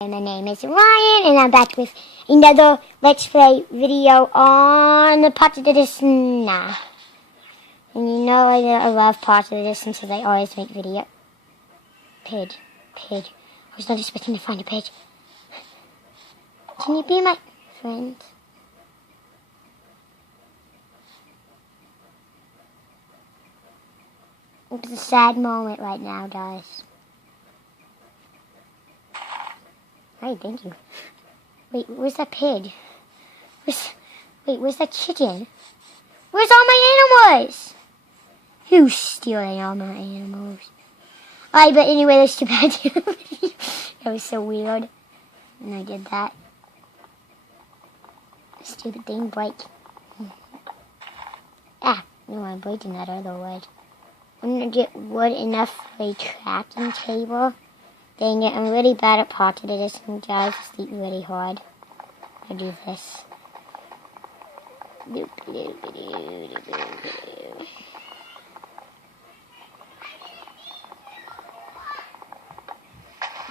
And my name is Ryan, and I'm back with another Let's Play video on the Parts of the Distance. And you know I love Parts of the Distance because I always make video. Pig. I was not expecting to find a pig. Can you be my friend? It's a sad moment right now, guys. Hey, thank you. Wait, where's that pig? Where's that chicken? Where's all my animals? Who's stealing all my animals? Alright, but anyway, that's too bad. That was so weird. And I did that. Stupid thing break. No, I'm breaking that other wood. I'm gonna get wood enough for a crafting table. Dang it, I'm really bad at Parts of the Distance, guys. I sleep really hard. I do this.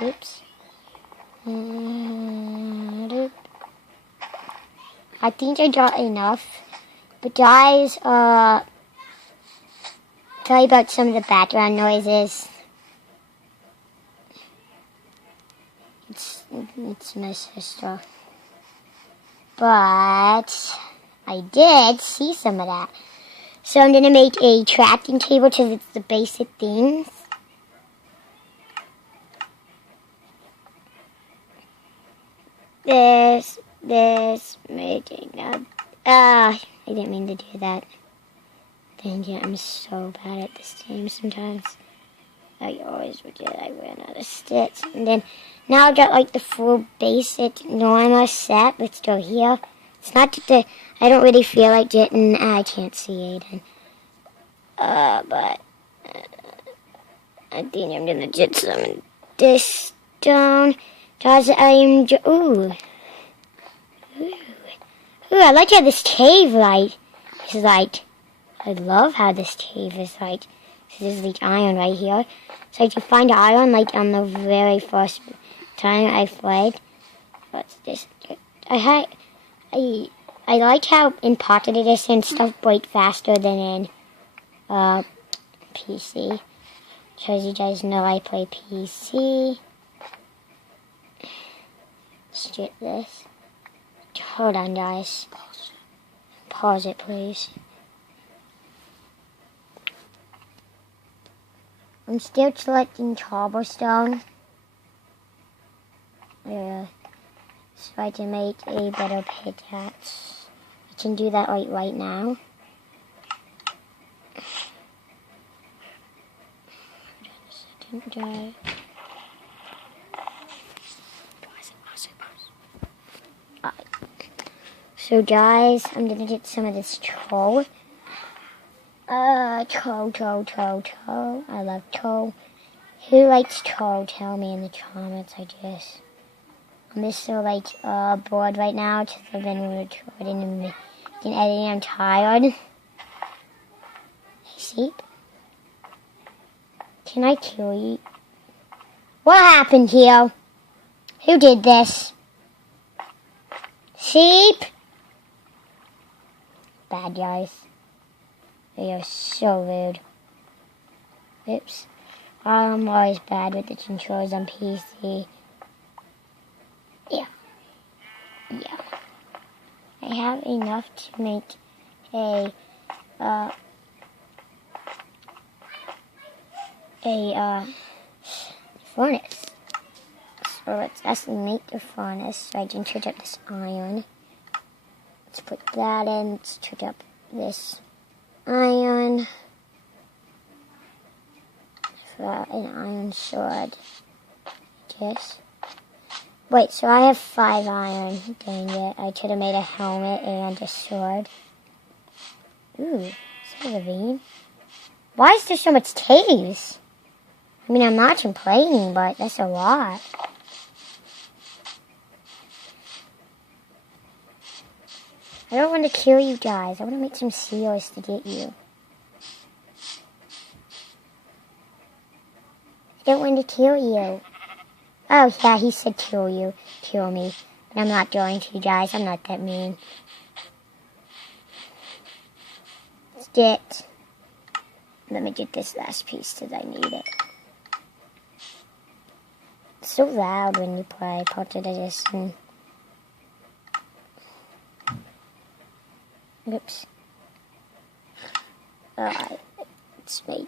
Oops. I think I got enough. But guys, sorry about some of the background noises. It's my sister. But I did see some of that. So I'm going to make a crafting table because it's the basic things. This, making up. I didn't mean to do that. Dang it, I'm so bad at this game sometimes. I always forget I ran out of sticks. And then, now I got like the full basic normal set, but still here. It's not that I don't really feel like getting, I can't see Aiden. But, I think I'm gonna get some of this stone. Cause I'm, I like how this cave, is like, I love how this cave is like, there's like iron right here. So I can find iron like on the very first time I played. What's this? I like how in Parts of the Distance stuff break faster than in PC. Because you guys know I play PC. Strip this. Hold on, guys. Pause it, please. I'm still collecting cobblestone. So I can make a better pickaxe. I can do that right now. Hold on a second, guys. So guys, I'm gonna get some of this coal. Coal. I love coal. Who likes coal? Tell me in the comments, I guess. I'm just so bored right now because I've been recording and editing. I'm tired. Hey, sheep. Can I kill you? What happened here? Who did this? Sheep? Bad guys. They are so rude. Oops. I'm always bad with the controls on PC. Yeah. I have enough to make a furnace. So let's actually make the furnace so I can charge up this iron. Let's put that in. Let's charge up this iron for an iron sword. Yes. Wait, so I have 5 iron. Dang it. I should have made a helmet and a sword. Ooh, is that a ravine? Why is there so much caves? I mean, I'm not complaining, but that's a lot. I don't want to kill you guys. I want to make some seals to get you. I don't want to kill you. Oh, yeah, he said kill you. Kill me. But I'm not going to, guys. I'm not that mean. Get. Let me get this last piece because I need it. It's so loud when you play Portrait Edition. Oops. Alright. It's made.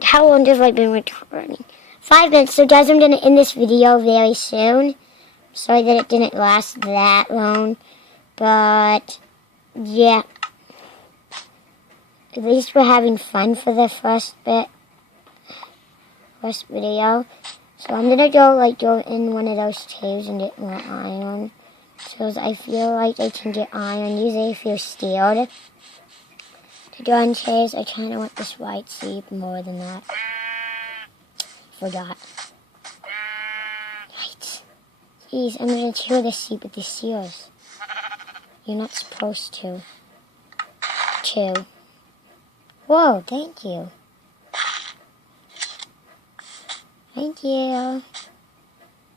How long have I been recording? 5 minutes. So guys, I'm going to end this video very soon. Sorry that it didn't last that long. But, yeah. At least we're having fun for the first video. So I'm going to go in one of those caves and get more iron. So I feel like I can get iron. Usually if you're scared to go in caves, I kind of want this white seed more than that. Forgot. Right. Jeez, I'm going to kill this sheep with these seals. You're not supposed to. Whoa, thank you. Thank you.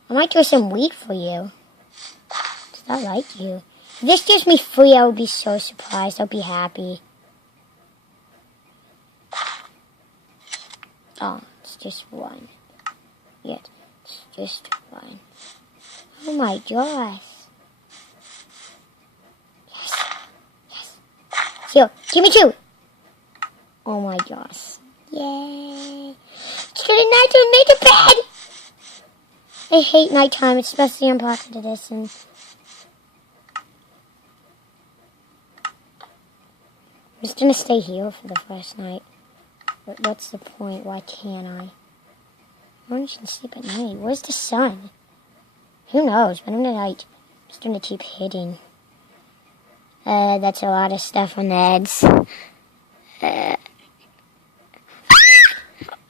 I might do some wheat for you. Because I like you. If this gives me free, I would be so surprised. I'll be happy. Oh, it's just one. Yes, it's just one. Oh my gosh. Yes. Seal, give me 2. Oh my gosh. Yay. It's good night to make a bed. I hate nighttime, especially on Pocket Edition. I'm just gonna stay here for the first night. But what's the point? Why can't I? One can sleep at night. Where's the sun? Who knows? But I'm just gonna keep hitting. That's a lot of stuff on the heads.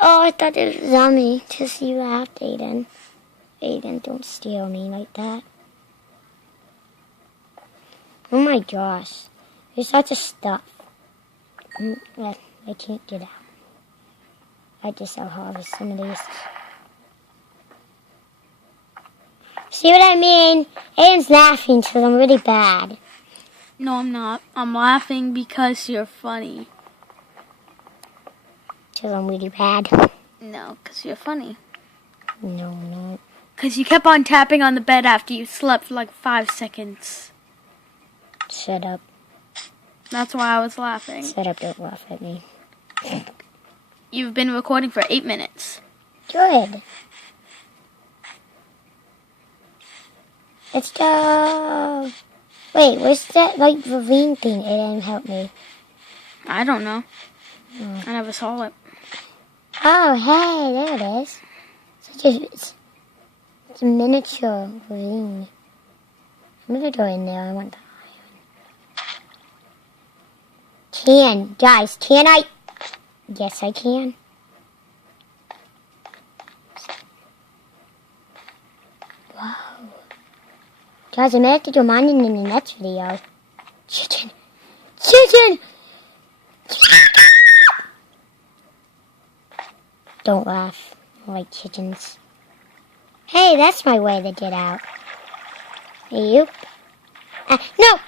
Oh, I thought it was on me. Just you laughed, Aiden. Aiden, don't steal me like that. Oh my gosh. There's lots of stuff. I can't get out. I guess I'll harvest some of these. See what I mean? Aiden's laughing because I'm really bad. No, I'm not. I'm laughing because you're funny. Because I'm really bad. No, because you're funny. No, I'm not. Because you kept on tapping on the bed after you slept for like 5 seconds. Shut up. That's why I was laughing. Shut up, don't laugh at me. You've been recording for 8 minutes. Good. Let's go. Wait, where's that, ravine thing? It didn't help me. I don't know. I never saw it. Oh, hey, there it is. It's a miniature ravine. I'm gonna go in there. I want the iron. Guys, can I? Yes, I can. Wow. Guys, I might have to do mining in the next video. Chicken! Don't laugh. I like chickens. Hey, that's my way to get out. Hey, you. No!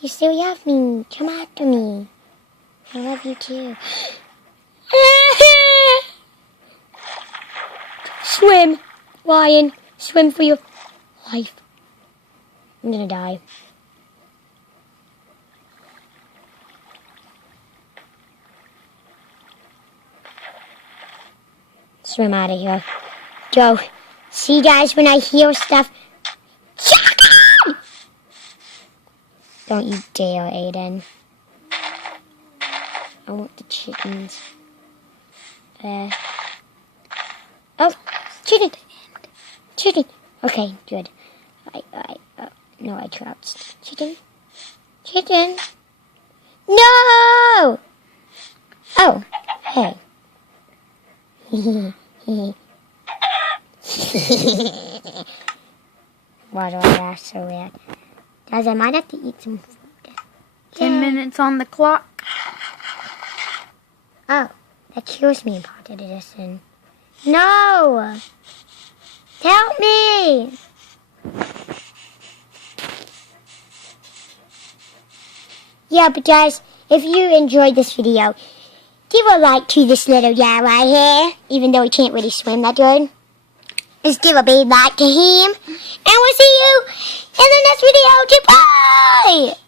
You still love me. Come after me. I love you too. Swim, lion. Swim for your life. I'm gonna die. Swim out of here. Go. See, guys, when I hear stuff. Don't you dare, Aiden. I want the chickens. Oh, chicken. Okay, good. No, I crouched. Chicken. No! Oh, hey. Why do I laugh so weird? Guys, I might have to eat some food. 10 minutes on the clock. Oh, that kills me in part of this. No! Help me! Yeah, but guys, if you enjoyed this video, give a like to this little guy right here, even though he can't really swim that good. Just give a big like to him, and we'll see you in the next video. Goodbye!